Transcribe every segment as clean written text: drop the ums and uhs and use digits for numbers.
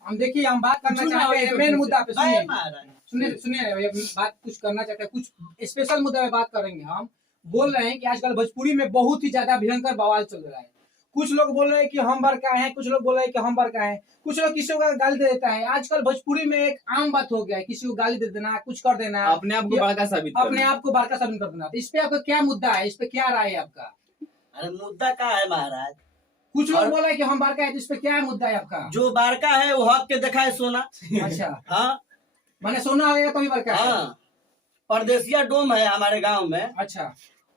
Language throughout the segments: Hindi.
हम देखिए, हम बात करना चाहते हैं मेन मुद्दा पे। सुनिए सुनिए, बात कुछ करना चाहते हैं, कुछ स्पेशल मुद्दा पे बात करेंगे। हम बोल रहे हैं कि आजकल भोजपुरी में बहुत ही ज्यादा भयंकर बवाल चल रहा है। कुछ लोग बोल रहे हैं कि हम बड़का हैं, कुछ लोग बोल रहे हैं कि हम बड़का हैं, कुछ लोग किसी को गाली दे देता है। आजकल भोजपुरी में एक आम बात हो गया है, किसी को गाली दे देना, कुछ कर देना, अपने आप को बड़का साबित कर देना। तो इस पे आपका क्या मुद्दा है, इस पे क्या राय है आपका? अरे मुद्दा क्या है महाराज? कुछ लोग बोल रहे हैं कि हम बड़का है, तो इस पे क्या मुद्दा है आपका? जो बड़का है वो हक के देखा है सोना। अच्छा, हाँ, मैंने सोना होगा तभी बड़का है। हाँ, परदेसिया डोम है हमारे गांव में। अच्छा,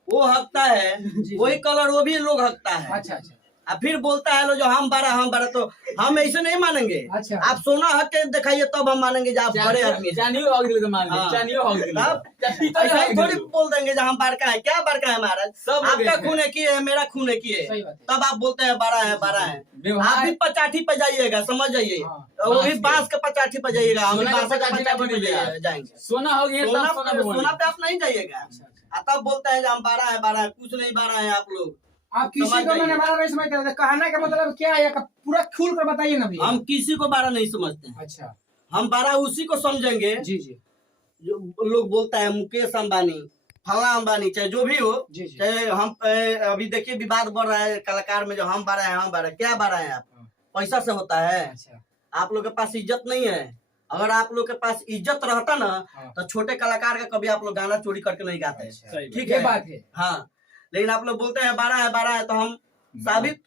वो हकता है, वही कलर वो भी लोग हकता है। अच्छा अच्छा। अब फिर बोलता है लो जो हम बड़ा, तो हम ऐसे नहीं मानेंगे। अच्छा, आप सोना हक के दिखाइए तब हम मानेंगे जब आप बड़े आदमी। ऐसा ही थोड़ी बोल देंगे जब हम बड़का है। क्या बड़का है महाराज? आपका खून है की है, मेरा खून है की है, तब आप बोलते हैं बड़ा है बड़ा है। आप भी पचाठी पे जाइएगा, समझ जाइए। वो भी बांस के पचाठी पे जाइएगा, हम भी बांस के पचाठी पे जाएंगे। सोना हो गया, सोना पे आप नहीं जाइएगा। तब बोलते हैं हम बड़ा है, कुछ नहीं बड़ा है आप लोग। आप किसी को मैंने बारह नहीं समझते, कहने का मतलब क्या है? पूरा खुल कर बताइए ना भैया। हम किसी को बारह नहीं समझते हैं। अच्छा, हम बारह उसी को समझेंगे जी जी, जो लोग बोलता है मुकेश अंबानी, फला अंबानी, चाहे जो भी हो। जी जी। चाहे हम अभी देखिए विवाद बढ़ रहा है कलाकार में, जो हम बारह है, हम बारह। क्या बारह है आप? पैसा से होता है। अच्छा, आप लोग के पास इज्जत नहीं है। अगर आप लोग के पास इज्जत रहता ना, तो छोटे कलाकार का कभी आप लोग गाना चोरी करके नहीं गाते। ठीक है, बात है। हाँ, लेकिन आप लोग बोलते हैं बारह है, तो हम साबित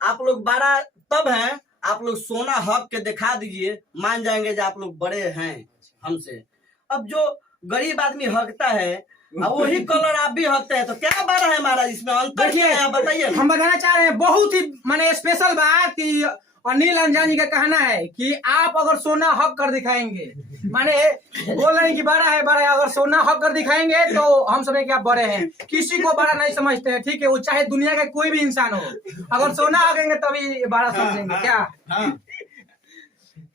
आप लोग बारह तब हैं। आप लोग सोना हक के दिखा दीजिए, मान जाएंगे जो आप लोग बड़े हैं हमसे। अब जो गरीब आदमी हकता है, वही कलर आप भी हकते हैं, तो क्या बारह है महाराज? इसमें अंतर क्या है, आप बताइए। हम बताना चाह रहे हैं बहुत ही माने स्पेशल बात कि अनिल अंजानी का कहना है कि आप अगर सोना हक कर दिखाएंगे, माने बोल रहे हैं कि बड़ा है, अगर सोना हक कर दिखाएंगे तो हम समझे कि आप बड़े हैं। किसी को बड़ा नहीं समझते हैं, ठीक है, वो चाहे दुनिया का कोई भी इंसान हो। अगर सोना हकेंगे तभी बड़ा समझेंगे। क्या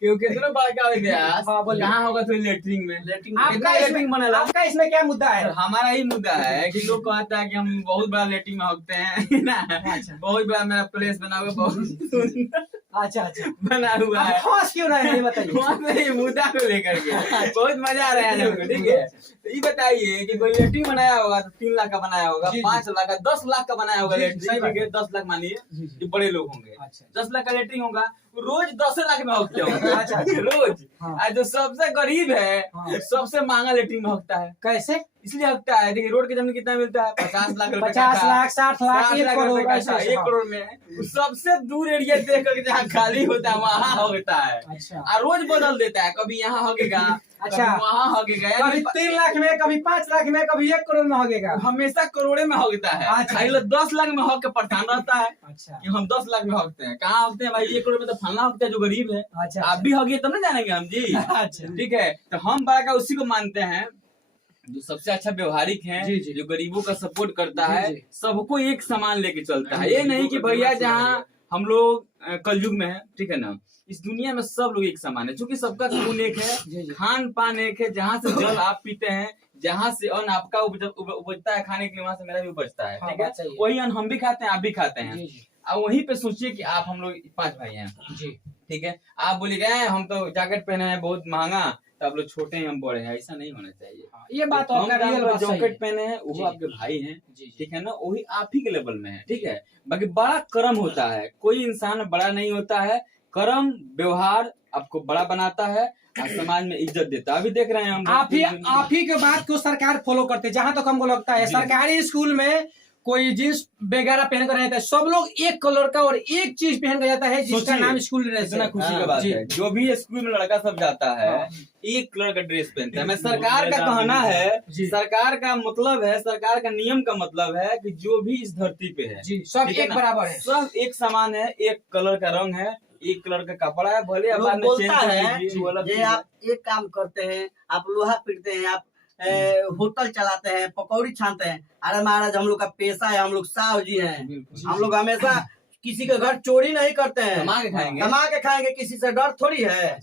क्योंकि कितना बड़का हो गया? कहाँ होगा तो लेटरिंग में। आपका इसमें क्या मुद्दा है? हमारा ही मुद्दा है कि लोग कहता है कि हम बहुत बड़ा लेटरिंग में हकते हैं ना। बहुत बड़ा मेरा प्लेस बना हुआ, बहुत अच्छा अच्छा बना हुआ है। क्यों रहे हैं बताइए। मुद्दा को लेकर के बहुत मजा आ रहा है हमको। ठीक है, तो ये बताइए कि कोई लेटरिंग बनाया होगा तो 3 लाख का बनाया होगा, 5 लाख का, 10 लाख का बनाया होगा लेटरिंग। 10 लाख मानिए जो बड़े लोग होंगे, 10 लाख का लेटरिंग होगा, रोज 10 लाख में हकते होंगे रोज। आज जो सबसे गरीब है सबसे महंगा लेटरिंग में हकता है। कैसे? इसलिए हकता है। देखिए रोड की जमीन कितना मिलता है? 50 लाख, 50 लाख, 60 लाख, 1 करोड़ में। सबसे दूर एरिया देख कर जहाँ खाली होता है वहाँ हकता है। अच्छा, और रोज बदल देता है, कभी यहाँ हगेगा, अच्छा, वहाँ हगेगा, कभी 3 लाख में, कभी 5 लाख में, कभी 1 करोड़ में हगेगा। हमेशा करोड़े में हगता है। अच्छा, 10 लाख में हक के परेशान रहता है। अच्छा, कि हम 10 लाख में हकते हैं। कहाँ हकते हैं भाई? 1 करोड़ में तो फलना हकता है जो गरीब है। अच्छा, आप भी हगिए तब ना जानेंगे हम जी। अच्छा, ठीक है, तो हम बड़ा उसी को मानते हैं जो सबसे अच्छा व्यवहारिक है, जो गरीबों का सपोर्ट करता है, सबको एक समान लेके चलता है। ये नहीं कि भैया जहाँ हम लोग कलयुग में है, ठीक है ना, इस दुनिया में सब लोग एक समान है, क्योंकि सबका खून एक है, खान पान एक है। जहाँ से जल आप पीते हैं, जहाँ से अन्न आपका उपजता है खाने के लिए, वहाँ से मेरा भी उपजता है। ठीक है, वही अन्न हम भी खाते हैं, आप भी खाते हैं। अब वहीं पे सोचिए कि आप हम लोग 5 भाई हैं जी, ठीक है, आप बोलिएगा हम तो जैकेट पहने हैं बहुत महंगा, तो आप लोग छोटे हैं हम बड़े हैं, ऐसा नहीं होना चाहिए। ये बात तो जैकेट पहने हैं वो आपके भाई हैं, ठीक है ना, वही आप ही के लेवल में है। ठीक है, बाकी बड़ा कर्म होता है, कोई इंसान बड़ा नहीं होता है। कर्म व्यवहार आपको बड़ा बनाता है और समाज में इज्जत देता है। अभी देख रहे हैं हम, आप ही के बात को सरकार फॉलो करते हैं। जहाँ तक हमको लगता है सरकारी स्कूल में कोई जींस वगैरह पहन कर रहता है, सब लोग एक कलर का और एक चीज पहन कर जाता है जिसका नाम स्कूल ड्रेस है। खुशी की बात है, जो भी स्कूल में लड़का सब जाता है एक कलर का ड्रेस पहनता है। मैं सरकार का कहना है, सरकार का मतलब है, सरकार का नियम का मतलब है कि जो भी इस धरती पे है सब एक बराबर है, सब एक समान है, एक कलर का रंग है, एक कलर का कपड़ा है। भले लोग बोलता है आप एक काम करते हैं, आप लोहा पीटते हैं, आप होटल चलाते हैं, पकौड़ी छानते हैं। अरे महाराज हम लोग का पेशा है, हम लोग साहु जी हैं, हम लोग हमेशा किसी के घर चोरी नहीं करते हैं, कमा के खाएंगे, किसी से डर थोड़ी है।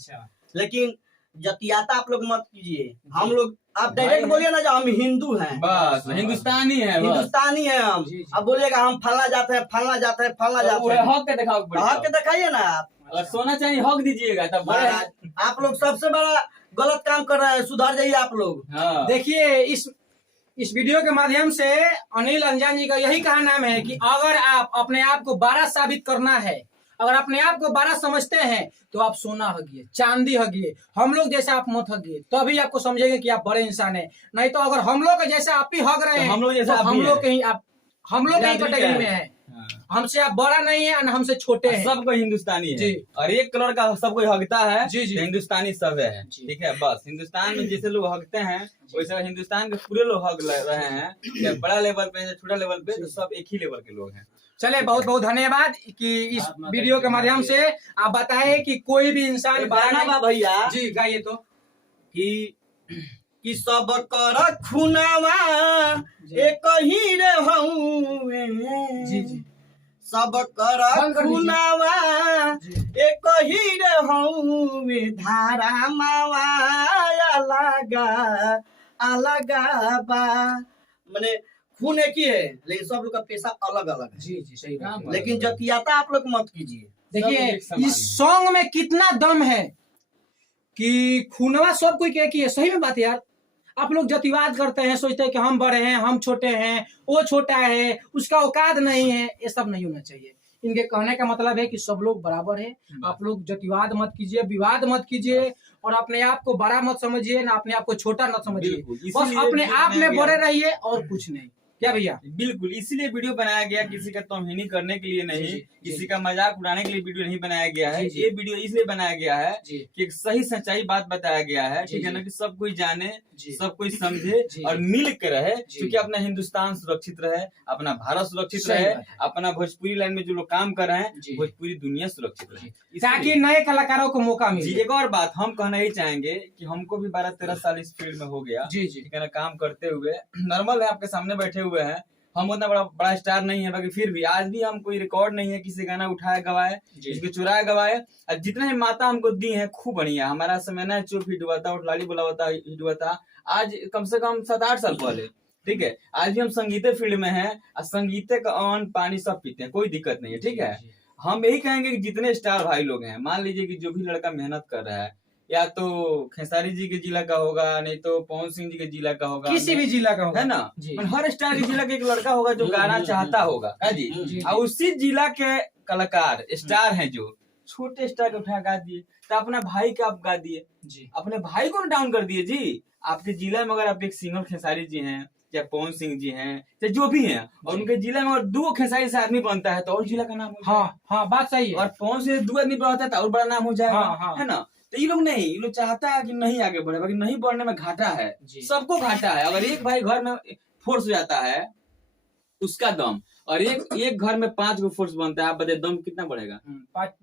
लेकिन जतियाता आप लोग मत कीजिए। हम लोग आप डायरेक्ट बोलिए ना जो हम हिंदू हैं, बस हिंदुस्तानी है, हिंदुस्तानी है हम। अब बोलिएगा हम फलना जाते हैं, फलना जाते हैं, फलना जाते हैं, हक के दिखाओ, हक के दिखाइए ना आप। अगर सोना चाहिए हक दीजिएगा तब बड़े आप लोग सबसे बड़ा गलत काम कर रहे हैं, सुधर जाइए आप लोग। देखिए इस वीडियो के माध्यम से अनिल अंजान जी का यही कहना है कि अगर आप अपने आप को 12 साबित करना है, अगर अपने आप को 12 समझते हैं तो आप सोना हगिए, चांदी हगिए, हम लोग जैसे आप मत हगिए, तभी आपको समझेंगे कि आप बड़े इंसान हैं। नहीं तो अगर हम लोग जैसे आप ही हग रहे हैं, हम लोग जैसे हम लोग कहीं कैटेगरी में है, हमसे आप बड़ा नहीं है और हमसे छोटे हैं। सब कोई हिंदुस्तानी है और एक कलर का सब कोई हकता है। जी जी हिंदुस्तानी सब है, ठीक है। बस हिंदुस्तान में जैसे लोग हकते हैं वैसे हिंदुस्तान के पूरे लोग हक रहे हैं, बड़ा लेवल पे छोटा लेवल पे, तो सब एक ही लेवल के लोग हैं। चले बहुत बहुत धन्यवाद कि इस वीडियो के माध्यम से आप बताए कि कोई भी इंसान गाना भैया जी गाइए तो कि सब कर खुनावा एक ही रे हऊए, जी जी सब कर खुनावा एक ही रे हऊए, धारा मावा अलगा बा। माने खून एक ही है लेकिन सब लोग का पेशा अलग अलग है। जी जी सही बात है। लेकिन जतियाता आप लोग मत कीजिए। देखिए इस सॉन्ग में कितना दम है कि खूनवा सब कोई क्या की है। सही में बात यार, आप लोग जतिवाद करते हैं, सोचते हैं कि हम बड़े हैं, हम छोटे हैं, वो छोटा है, उसका औकात नहीं है। ये सब नहीं होना चाहिए। इनके कहने का मतलब है कि सब लोग बराबर है। आप लोग जतिवाद मत कीजिए, विवाद मत कीजिए और अपने आप को बड़ा मत समझिए, ना अपने आप को छोटा मत समझिए। बस अपने आप में बड़े रहिए और कुछ नहीं। क्या भैया? बिल्कुल, इसीलिए वीडियो बनाया गया, किसी का तौहीनी करने के लिए नहीं, किसी का मजाक उड़ाने के लिए वीडियो नहीं बनाया गया है। ये वीडियो इसलिए बनाया गया है कि एक सही सच्चाई बात बताया गया है, ठीक है ना, कि सब कोई जाने, सब कोई समझे और मिल के रहे, क्योंकि अपना हिंदुस्तान सुरक्षित रहे, अपना भारत सुरक्षित रहे, अपना भोजपुरी लाइन में जो लोग काम कर रहे हैं भोजपुरी दुनिया सुरक्षित रहे, ताकि नए कलाकारों को मौका मिले। एक और बात हम कहना ही चाहेंगे कि हमको भी 12-13 साल इस फील्ड में हो गया, ठीक है ना, काम करते हुए। नॉर्मल है, आपके सामने बैठे हुए हैं, हम उतना बड़ा स्टार नहीं है, बाकी फिर भी आज भी हम कोई रिकॉर्ड नहीं है किसी गाना उठाए गवाए, इसको चुराए गवाए। और जितने माता हमको दी है खूब बढ़िया। हमारा समय ना चुप हिट हुआ था, उठलाली बोला हुआ था, हिट हुआ था आज कम से कम 7-8 साल पहले, ठीक है। आज भी हम संगीत फील्ड में हैं और संगीत का अन्न पानी सब पीते हैं, कोई दिक्कत नहीं है, ठीक है। हम यही कहेंगे कि जितने स्टार भाई लोग हैं, मान लीजिए कि जो भी लड़का मेहनत कर रहा है, या तो खेसारी जी के जिला का होगा, नहीं तो पवन सिंह जी के जिला का होगा, किसी भी जिला का होगा, है ना, हर स्टार के जिला का एक लड़का होगा जो गाना चाहता होगा, है जी। और उसी जिला के कलाकार स्टार हैं जो छोटे स्टार को उठा गा दिए, तो अपना भाई का आप गा दिए, अपने भाई को डाउन कर दिए जी। आपके जिला में अगर आप एक सिंगर खेसारी जी हैं या पवन सिंह जी हैं या जो भी हैं, और उनके जिला में और 2 खेसारी से आदमी बनता है तो और जिला का नाम हो जाएगा। हाँ बात सही है। और पवन सिंह 2 आदमी बनता है तो और बड़ा नाम हो जाएगा, है ना। तो ये लोग नहीं, ये लोग चाहता है कि नहीं आगे बढ़े, बाकी नहीं बढ़ने में घाटा है, सबको घाटा है। अगर एक भाई घर में फोर्स हो जाता है उसका दम, और एक घर में 5 गो फोर्स बनता है, आप बताइए दम कितना बढ़ेगा?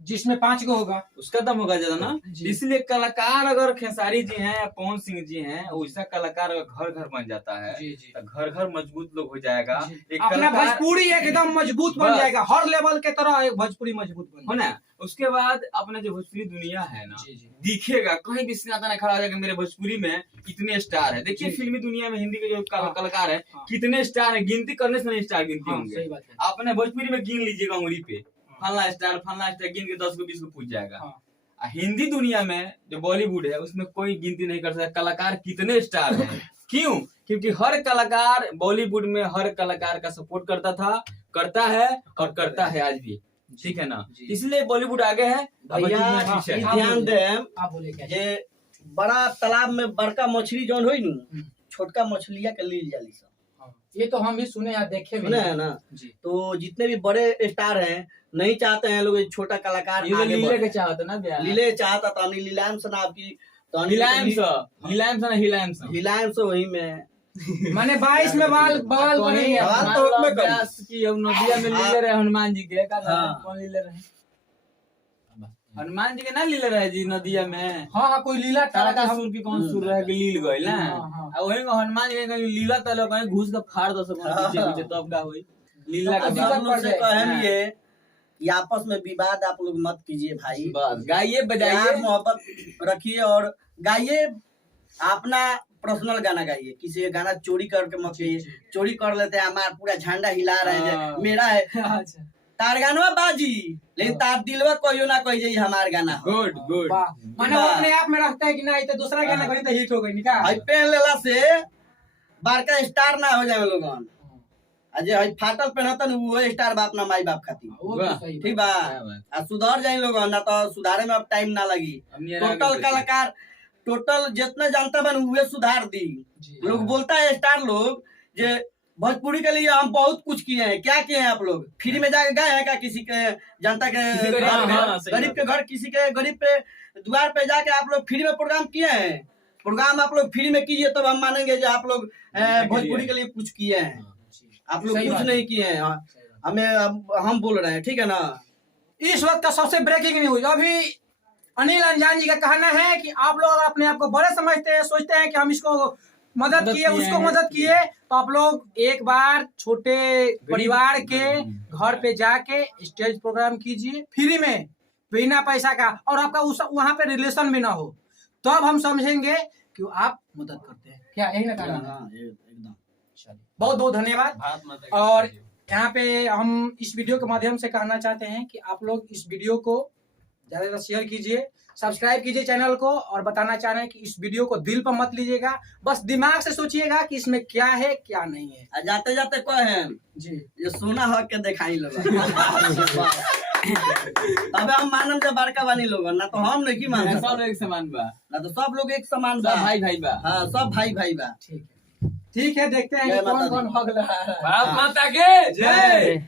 जिसमें 5 गो होगा उसका दम होगा ज्यादा ना। इसलिए कलाकार अगर खेसारी जी हैं या पवन सिंह जी हैं, वैसा कलाकार अगर घर घर बन जाता है तो घर घर मजबूत लोग हो जाएगा। अपना भोजपुरी एकदम मजबूत बन जाएगा, हर लेवल के तरह एक भोजपुरी मजबूत बन ना। उसके बाद अपने जो भोजपुरी दुनिया है ना, दिखेगा कहीं भी सिनाता ना खड़ा हो जाएगा मेरे भोजपुरी में इतने स्टार है। देखिए फिल्मी दुनिया में हिंदी के जो कलाकार है कितने स्टार है, गिनती करने से नहीं स्टार गिनती होंगे। अपने भोजपुरी में गिन लीजिएगा उंगली पे, फलना स्टार गिन के 10 को 20 को पूछ जाएगा। हिंदी दुनिया में जो बॉलीवुड है उसमें कोई गिनती नहीं कर सकता कलाकार कितने स्टार है। क्यों? क्योंकि हर कलाकार बॉलीवुड में हर कलाकार का सपोर्ट करता था, करता है और करता है आज भी, ठीक है ना। इसलिए बॉलीवुड आगे है। भैया ध्यान दे, ये बड़ा तालाब में बड़का मछली जौन होई नु, छोटका मछलिया के लील जाली सब। ये तो हम भी सुने या देखे भी है ना। तो जितने भी बड़े स्टार हैं नहीं चाहते हैं लोग छोटा कलाकार लीले के चाहते ना, लीले चाहता था नीलाम से ना आपकी हिलाम से वही में माने 22 में बाल करेंगे नदिया में लीले रहे हनुमान जी के, कौन लीले रहे? हनुमान जी के ना लीले रहे जी नदिया में। हाँ कोई लीला तारा सुर की कौन सुर रहे लील गए ना, वही हनुमान जी के लीला तलो कहीं घुस के फाड़ दो सब पीछे तब का हुई लीला का। कि आपस में विवाद आप लोग मत कीजिए भाई, बस गाइए बजाइए, प्यार मोहब्बत रखिए और गाइए, अपना पर्सनल गाना गाइए, किसी का गाना चोरी करके मत गाइए। चोरी कर लेते हैं, हमारा पूरा झंडा हिला रहे हैं, मेरा है अच्छा तार गानवा बाजी, लेकिन तार दिलवा कहियो ना कहिए ये हमार गाना हो। Good good. माने वो अपने आप में रखता है कि ना ये तो दूसरा गाना कहीं तो हिट हो गई निका। भाई पेन लेला से बड़का स्टार ना हो जाए लोगन, अजय हई फाटल पहनतन वो स्टार बाप ना माई बाप खाती, वो तो सही ठीक बा। आ सुधार जाए लोगन, ना तो सुधारे में अब टाइम ना लगी। टोटल कलाकार, टोटल जितना जानता बन हुए सुधार दी। लोग बोलता है स्टार लोग जे भोजपुरी के लिए हम बहुत कुछ किए हैं, क्या किए हैं आप लोग? फ्री में जाके गए हैं क्या किसी के जनता के गरीब के घर, किसी के गरीब पे द्वार पे जाके आप लोग फ्री में प्रोग्राम किए हैं? प्रोग्राम आप लोग फ्री में कीजिए तब हम मानेंगे जो आप लोग भोजपुरी के लिए कुछ किए हैं। आप लोग कुछ नहीं किए हैं, हमें हम बोल रहे हैं, ठीक है ना। इस वक्त का सबसे ब्रेकिंग न्यूज, अभी अनिल अंजान जी का कहना है कि आप लोग अगर अपने आप को बड़े समझते हैं, सोचते हैं कि हम इसको मदद किए उसको मदद किए, तो आप लोग एक बार छोटे परिवार के घर पे जाके स्टेज प्रोग्राम कीजिए फ्री में, बिना पैसा का, और आपका उस वहाँ पे रिलेशन भी ना हो, तो अब हम समझेंगे कि आप मदद करते हैं। क्या यही ना कहना? एकदम। बहुत बहुत धन्यवाद। और यहाँ पे हम इस वीडियो के माध्यम से कहना चाहते हैं कि आप लोग इस वीडियो को ज्यादा से शेयर कीजिए, सब्सक्राइब कीजिए चैनल को, और बताना चाह रहे हैं कि इस वीडियो को दिल पर मत लीजिएगा, बस दिमाग से सोचिएगा कि इसमें क्या है क्या नहीं है। जाते जाते कहे जी ये सोना हक के दिखाई लोग तबे हम मानम जब बड़का बानी लोग, ना तो हम नहीं मान, सब एक समान बा, ना तो सब लोग एक समान सब बा, भाई भाई बा। हाँ सब भाई भाई बा। ठीक है, देखते हैं कि कौन कौन भाग रहा है। भारत माता की जय।